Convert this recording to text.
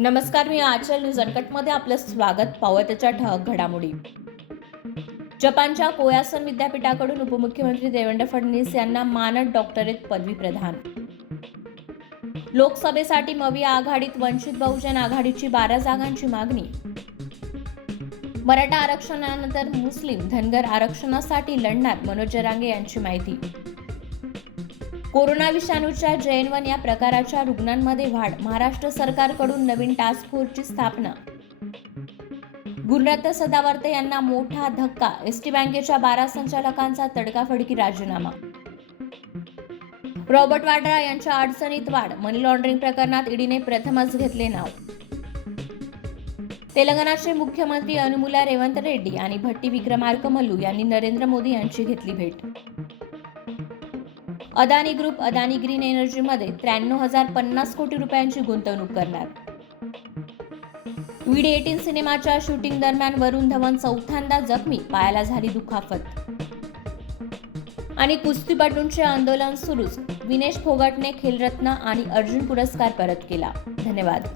नमस्कार, मी आचल न्यूज अनकटमध्ये आपलं स्वागत. पाहूया त्याच्या ठळक घडामोडी. जपानच्या कोयासन विद्यापीठाकडून उपमुख्यमंत्री देवेंद्र फडणवीस यांना मानद डॉक्टरेट पदवी प्रदान. लोकसभेसाठी मविया आघाडीत वंचित बहुजन आघाडीची 12 जागांची मागणी. मराठा आरक्षणानंतर मुस्लिम धनगर आरक्षणासाठी लढणार, मनोज जरांगे यांची माहिती. कोरोना विषाणूच्या JN1 या प्रकाराच्या रुग्णांमध्ये वाढ, महाराष्ट्र सरकारकडून नवीन टास्क फोर्सची स्थापना. गुणरत्न सदावर्ते यांना मोठा धक्का, एसटी बँकेच्या 12 संचालकांचा तडकाफडकी राजीनामा. रॉबर्ट वाड्रा यांच्या अडचणीत वाढ, मनी लॉन्ड्रिंग प्रकरणात ईडीने प्रथमच घेतले नाव. तेलंगणाचे मुख्यमंत्री अनुमुला रेवंत रेड्डी आणि भट्टी विक्रमार्क मल्लू यांनी नरेंद्र मोदी यांची घेतली भेट. अदानी ग्रुप अदानी ग्रीन एनर्जीमध्ये 93,050 कोटी रुपयांची गुंतवणूक करणार. ईडी 18 सिनेमाच्या शूटिंग दरम्यान वरुण धवन चौथ्यांदा जखमी, पायाला झाली दुखापत. आणि कुस्तीपटूंचे आंदोलन सुरूच, विनेश फोगाटने खेलरत्न आणि अर्जुन पुरस्कार परत केला. धन्यवाद.